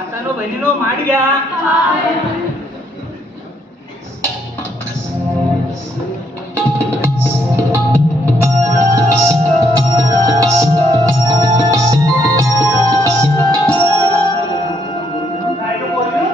मातानो बहिणीनो माठ घ्या.